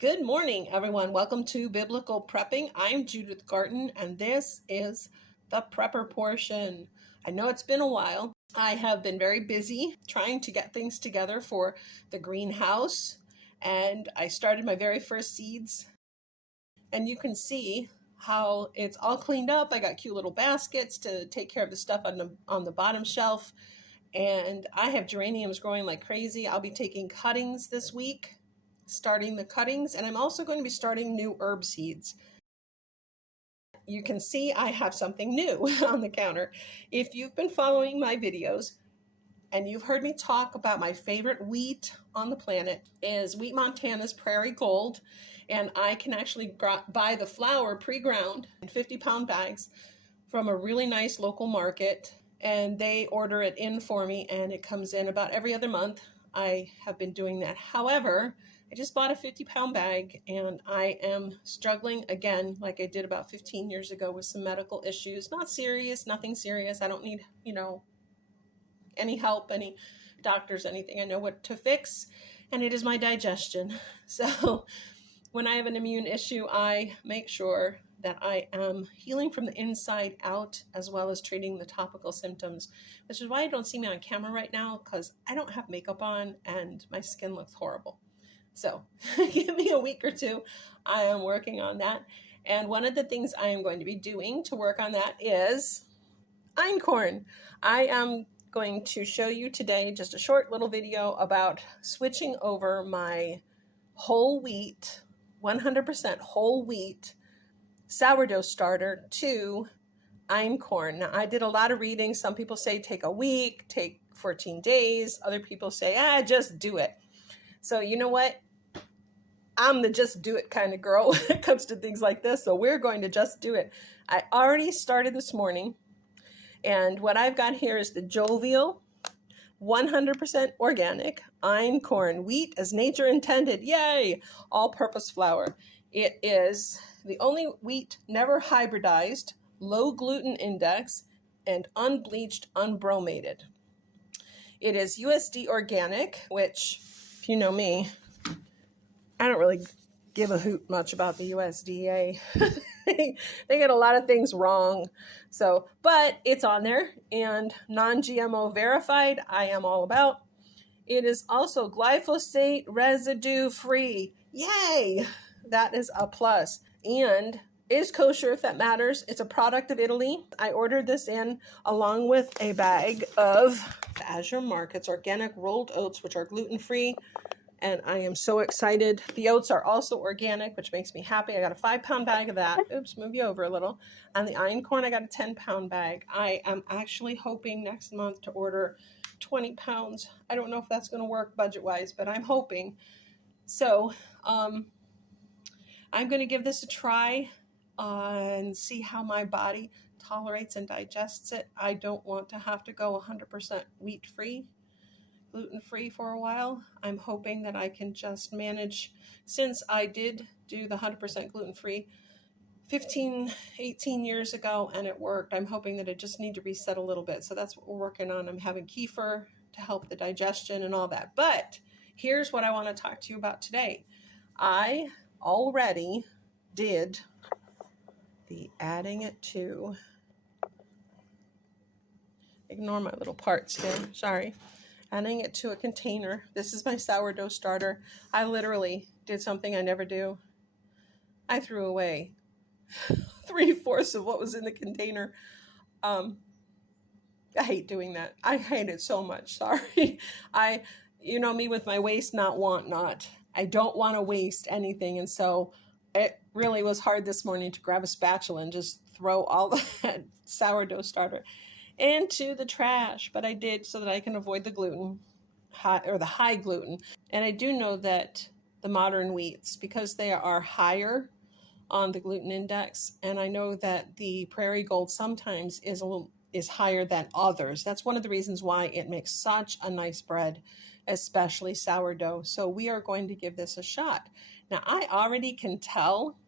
Good morning, everyone. Welcome to Biblical Prepping. I'm Judith Garten, and this is the prepper portion. I know it's been a while. I have been very busy trying to get things together for the greenhouse, and I started my very first seeds. And you can see how it's all cleaned up. I got cute little baskets to take care of the stuff on the bottom shelf, and I have geraniums growing like crazy. I'll be taking cuttings this week, starting the cuttings, and I'm also going to be starting new herb seeds. You can see I have something new on the counter. If you've been following my videos and you've heard me talk about my favorite wheat on the planet is Wheat Montana's Prairie Gold, and I can actually buy the flour pre-ground in 50-pound bags from a really nice local market, and they order it in for me, and it comes in about every other month. I have been doing that. However, I just bought a 50-pound bag, and I am struggling again like I did about 15 years ago with some medical issues. Not serious, nothing serious. I don't need, any help, any doctors, anything. I know what to fix, and it is my digestion. So when I have an immune issue, I make sure that I am healing from the inside out as well as treating the topical symptoms, which is why you don't see me on camera right now, because I don't have makeup on and my skin looks horrible. So give me a week or two. I am working on that. And one of the things I am going to be doing to work on that is Einkorn. I am going to show you today just a short little video about switching over my whole wheat, 100% whole wheat sourdough starter to Einkorn. Now, I did a lot of reading. Some people say take a week, take 14 days. Other people say, just do it. So you know what? I'm the just do it kind of girl when it comes to things like this. So we're going to just do it. I already started this morning. And what I've got here is the jovial, 100% organic Einkorn wheat as nature intended. Yay! All-purpose flour. It is the only wheat never hybridized, low gluten index, and unbleached, unbromated. It is USD organic, which, if you know me, I don't really give a hoot much about the USDA. They get a lot of things wrong. So, but it's on there, and non-GMO verified, I am all about. It is also glyphosate residue free. Yay! That is a plus. And is kosher if that matters. It's a product of Italy. I ordered this in along with a bag of Azure Markets organic rolled oats, which are gluten-free. And I am so excited. The oats are also organic, which makes me happy. I got a 5-pound bag of that. Oops, move you over a little. And the Einkorn, I got a 10-pound bag. I am actually hoping next month to order 20 pounds. I don't know if that's going to work budget-wise, but I'm hoping. So I'm going to give this a try and see how my body tolerates and digests it. I don't want to have to go 100% wheat-free, gluten-free for a while. I'm hoping that I can just manage, since I did do the 100% gluten-free 18 years ago and it worked. I'm hoping that I just need to reset a little bit. So that's what we're working on. I'm having kefir to help the digestion and all that. But here's what I want to talk to you about today. I already did the adding it to, ignore my little parts there, sorry. Adding it to a container. This is my sourdough starter. I literally did something I never do. I threw away 3/4 of what was in the container. I hate doing that. I hate it so much. Sorry. You know me with my waste, not want not. I don't want to waste anything. And so it really was hard this morning to grab a spatula and just throw all that sourdough starter into the trash, but I did so that I can avoid the gluten, the high gluten. And I do know that the modern wheats, because they are higher on the gluten index, and I know that the Prairie Gold sometimes is higher than others. That's one of the reasons why it makes such a nice bread, especially sourdough. So we are going to give this a shot. Now I already can tell,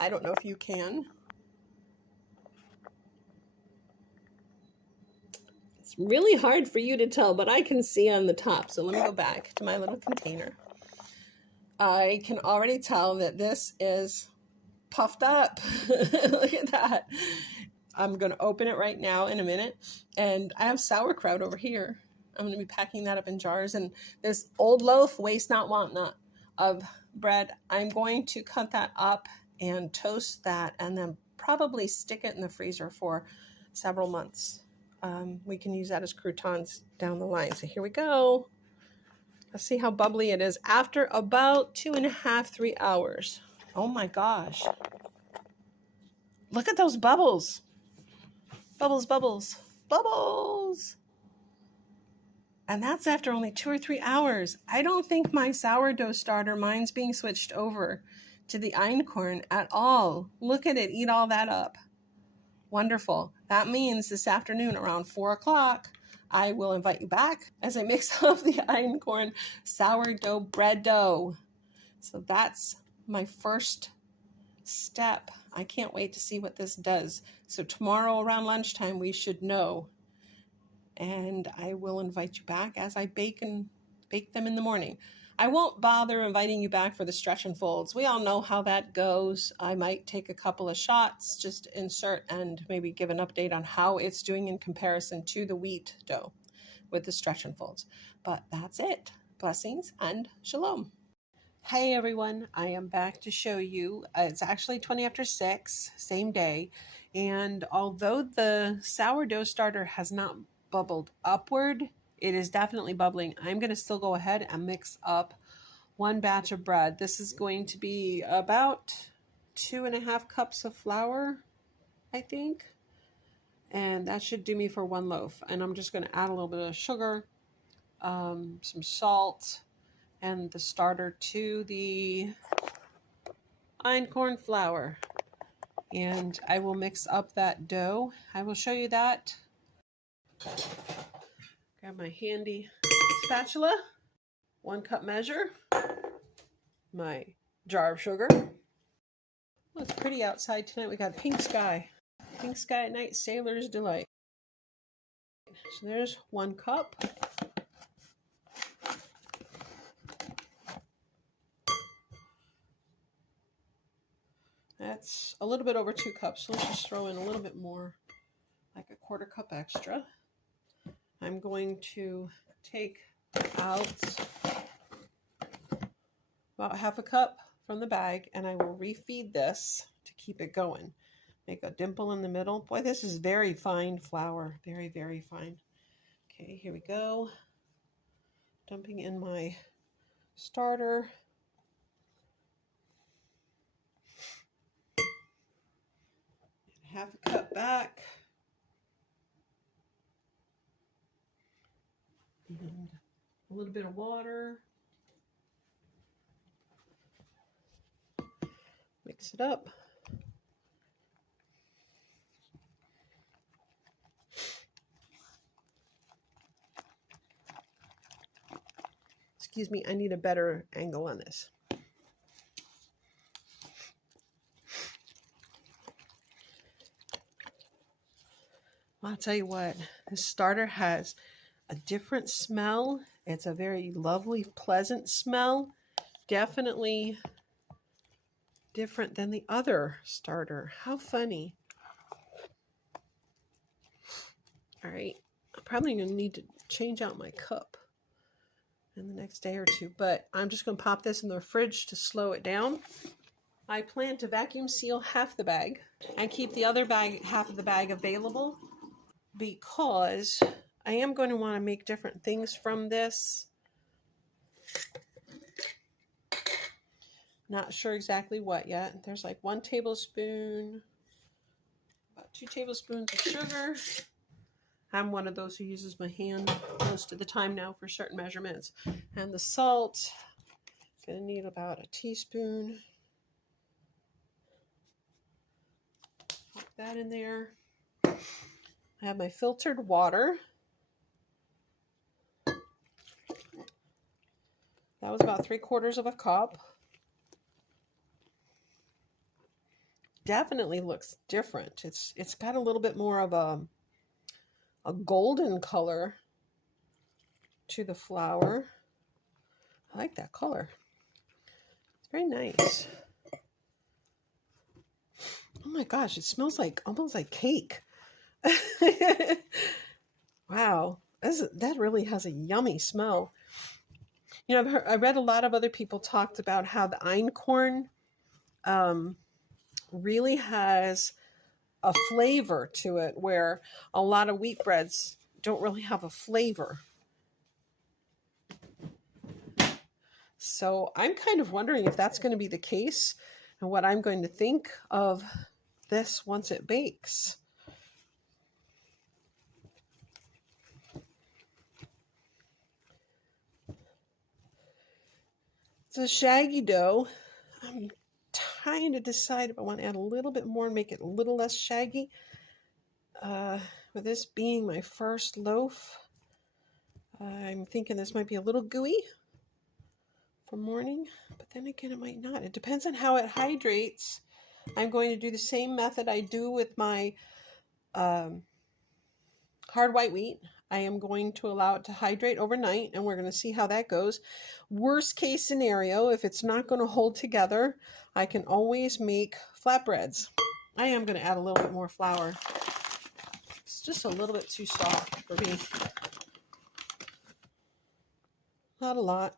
I don't know if you can, really hard for you to tell, but I can see on the top. So let me go back to my little container. I can already tell that this is puffed up. Look at that. I'm going to open it right now in a minute. And I have sauerkraut over here. I'm going to be packing that up in jars. And this old loaf, waste not, want not, of bread, I'm going to cut that up and toast that and then probably stick it in the freezer for several months. We can use that as croutons down the line. So here we go. Let's see how bubbly it is after about 2.5, 3 hours. Oh my gosh. Look at those bubbles. Bubbles, bubbles, bubbles. And that's after only 2 or 3 hours. I don't think my sourdough starter, mine's being switched over to the Einkorn at all. Look at it, eat all that up. Wonderful. That means this afternoon around 4 o'clock, I will invite you back as I mix up the Einkorn sourdough bread dough. So that's my first step. I can't wait to see what this does. So tomorrow around lunchtime, we should know. And I will invite you back as I bake them in the morning. I won't bother inviting you back for the stretch and folds. We all know how that goes. I might take a couple of shots, just insert and maybe give an update on how it's doing in comparison to the wheat dough with the stretch and folds. But that's it. Blessings and shalom. Hey everyone, I am back to show you. It's actually 20 after 6, same day. And although the sourdough starter has not bubbled upward, it is definitely bubbling. I'm going to still go ahead and mix up one batch of bread. This is going to be about 2.5 cups of flour, I think. And that should do me for one loaf. And I'm just going to add a little bit of sugar, some salt, and the starter to the einkorn flour. And I will mix up that dough. I will show you that. Grab my handy spatula, 1 cup measure, my jar of sugar. Oh, it's pretty outside tonight. We got pink sky. Pink sky at night, sailor's delight. So there's 1 cup. That's a little bit over 2 cups. So let's just throw in a little bit more, like a 1/4 cup extra. I'm going to take out about 1/2 cup from the bag, and I will refeed this to keep it going. Make a dimple in the middle. Boy, this is very fine flour. Very, very fine. Okay, here we go. Dumping in my starter. And 1/2 cup back. And a little bit of water. Mix it up. Excuse me, I need a better angle on this. I'll tell you what, this starter has a different smell. It's a very lovely, pleasant smell. Definitely different than the other starter. How funny. All right, I'm probably going to need to change out my cup in the next day or two, but I'm just going to pop this in the fridge to slow it down. I plan to vacuum seal half the bag and keep the other bag, half of the bag available, because I am going to want to make different things from this. Not sure exactly what yet. There's like 1 tablespoon, about 2 tablespoons of sugar. I'm one of those who uses my hand most of the time now for certain measurements. And the salt, gonna need about a teaspoon. Pop that in there. I have my filtered water. That was about 3/4 cup. Definitely looks different. It's got a little bit more of a golden color to the flour. I like that color. Very nice. Oh my gosh, it smells like almost like cake. Wow, that really has a yummy smell. You know, I read a lot of other people talked about how the Einkorn really has a flavor to it, where a lot of wheat breads don't really have a flavor. So I'm kind of wondering if that's going to be the case and what I'm going to think of this once it bakes. It's a shaggy dough. I'm trying to decide if I want to add a little bit more and make it a little less shaggy. With this being my first loaf, I'm thinking this might be a little gooey for morning, but then again, it might not. It depends on how it hydrates. I'm going to do the same method I do with my hard white wheat. I am going to allow it to hydrate overnight, and we're going to see how that goes. Worst case scenario, if it's not going to hold together, I can always make flatbreads. I am going to add a little bit more flour. It's just a little bit too soft for me. Not a lot.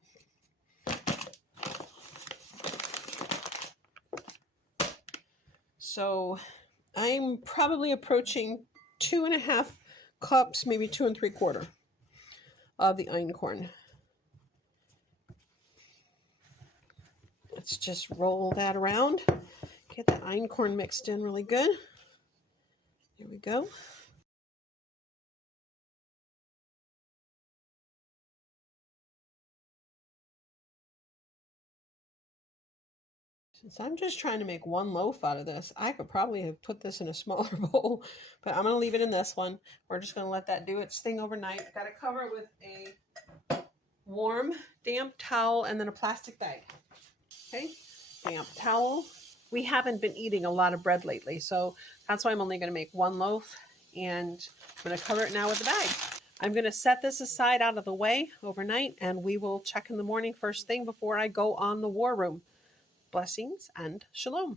So I'm probably approaching 2.5 cups, maybe 2 3/4 of the Einkorn. Let's just roll that around. Get that Einkorn mixed in really good. Here we go. Since I'm just trying to make one loaf out of this, I could probably have put this in a smaller bowl, but I'm going to leave it in this one. We're just going to let that do its thing overnight. Got to cover it with a warm, damp towel and then a plastic bag. Okay, damp towel. We haven't been eating a lot of bread lately, so that's why I'm only going to make one loaf, and I'm going to cover it now with a bag. I'm going to set this aside out of the way overnight, and we will check in the morning first thing before I go on the war room. Blessings and shalom.